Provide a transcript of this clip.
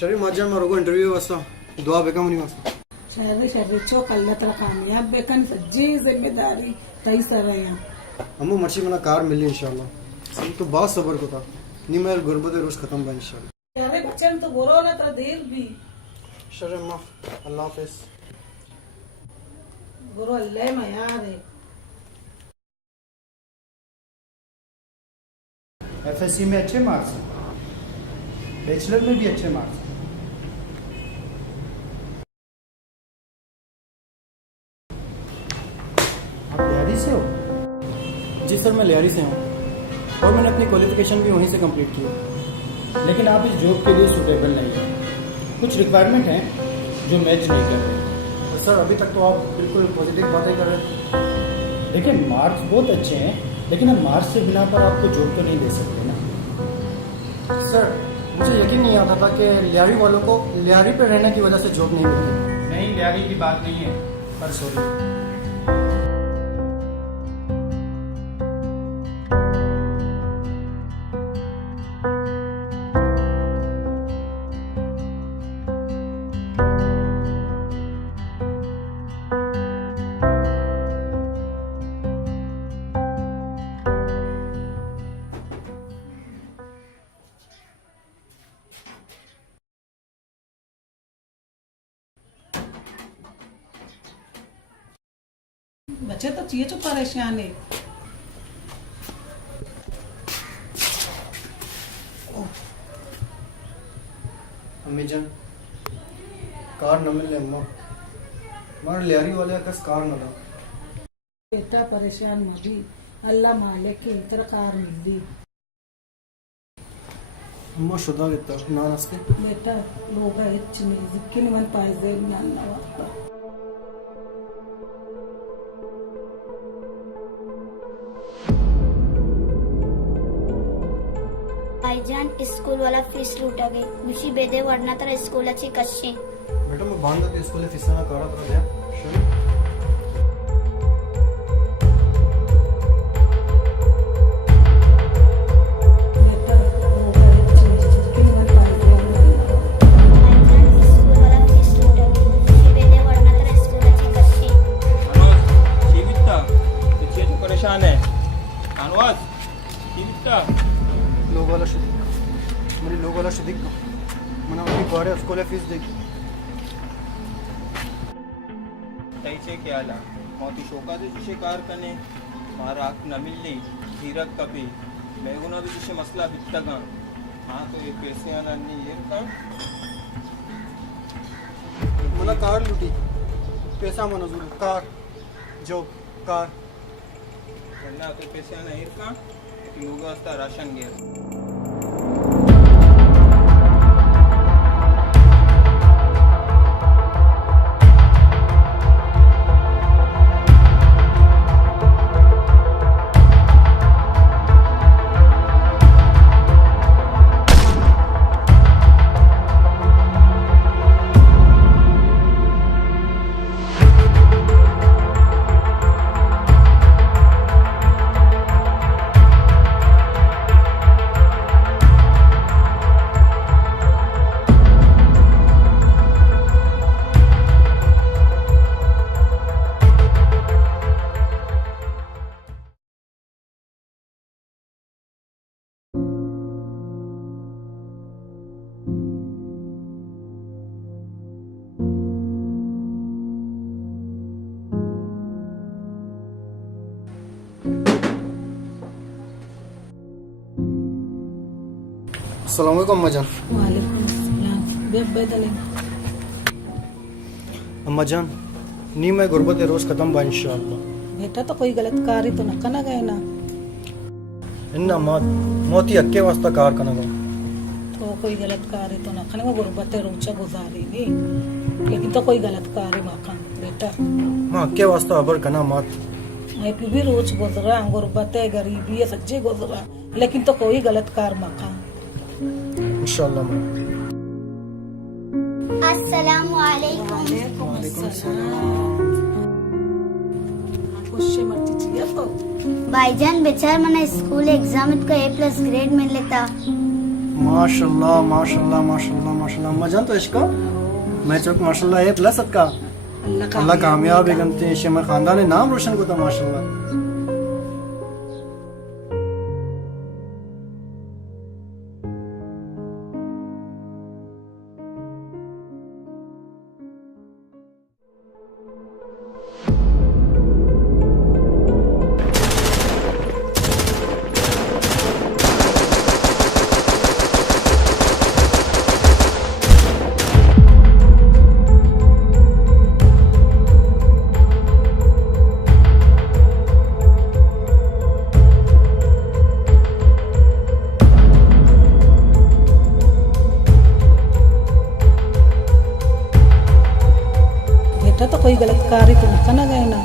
शरीर मज्जा मरोगो इंटरव्यू वास्ता दुआ बेकम नहीं वास्ता शरीर चो कल्ला तरह कामयाब बेकन सज्जी जिम्मेदारी तई सर या अम्मू मर्ची मना कार मिली इंशाल्लाह सही तो बहुत सबर को था नहीं मेरे गुर्बत रोज खत्म बा इंशाल्लाह यारे बच्चन तो गोरो ना तो देर भी शरीर अम्मा अल्लाह हाफिज गोरो अल्लाह मा यार है एफएससी में अच्छे मार्क्स हैं, बैचलर में भी अच्छे मार्क्स हैं। आप लियारी से हो? जी सर, मैं लियारी से हूँ और मैंने अपनी क्वालिफिकेशन भी वहीं से कंप्लीट की है। लेकिन आप इस जॉब के लिए सूटेबल नहीं हैं। कुछ रिक्वायरमेंट हैं जो मैच नहीं कर रहे। तो सर अभी तक तो आप बिल्कुल पॉजिटिव बातें कर रहे थे। देखिए, मार्क्स बहुत अच्छे हैं, लेकिन हम मार्क्स के बिना पर आपको जॉब तो नहीं दे सकते ना। सर मुझे यकीन नहीं आता था कि लियारी वालों को लियारी पे रहने की वजह से जॉब नहीं मिलती। नहीं, लियारी की बात नहीं है, पर सॉरी। बच्चे तो चाहिए तो परेशान है अम्मी जान कार न मिले अम्मा मार लियारी वाले कस कार न ला बेटा परेशान मोदी अल्लाह मालिक की तरह कार मिलदी अम्मा शुदा किता ना नस्के बेटा लोग इच्छने जिक्किन मन पाइजे नाना वास्ता भाईजान स्कूल वाला फीस लूटा गई मुशी बेदे वरना तर स्कूलाची कशी बेटा मैं बांधा के स्कूल फिसाना काढा तर द्या शरीर बेटा लोग इच्छने जिक्किन मन पाइजे भाईजान स्कूल वाला फीस लूटा गई मुशी बेदे वरना तर स्कूलाची कशी जीविता बच्चे तो परेशान है अनवाज जीविता लोग वाला शुद्धिक मेरी लोग वाला शुद्धिक मना अपनी बारे स्कूल फीस देखी तैसे क्या ला मोती शोका दे जिसे कार कने मारा आँख न मिलनी धीरक कभी मैं गुना भी जिसे मसला बिकता का हाँ तो ये पैसे आना नहीं ये का मला कार लुटी पैसा मनजूर कार जॉब कार वरना तो पैसे आना ये का लोग असता राशन गेर अस्सलाम वालेकुम अम्मा जान वालेकुम अस्सलाम बेबदले अम्मा जान नी मैं गुर्बत रोज खत्म बा इंशाअल्लाह बेटा तो कोई गलत कारी तो न कना गए ना इन्ना मौत मोती अक्के वास्ता कार कना गो तो कोई गलत कार्य तो ना खाने गुर्बत रोचा गुजारी नहीं, लेकिन तो कोई गलत कार्य माखा बेटा माँ के वास्ते अबर कना मत। मैं भी रोज गुजरा, गुर्बत है, गरीबी है, सच्चे गुजरा, लेकिन तो कोई गलत कार्य माखा। इंशाल्लाह माँ। अस्सलामु अलैकुम। भाईजान बेचार मना स्कूल एग्जाम का A+ ग्रेड मिल लेता। माशाल्लाह माशाल्लाह माशाल्लाह माशाल्लाह अम्मा जान तो इसका मैं चौक माशाल्लाह A+ का अल्लाह कामयाब है गमते शेमा खानदान ने नाम रोशन को था माशाल्लाह। बेटा तो कोई गलत कार्य तो ना गए ना।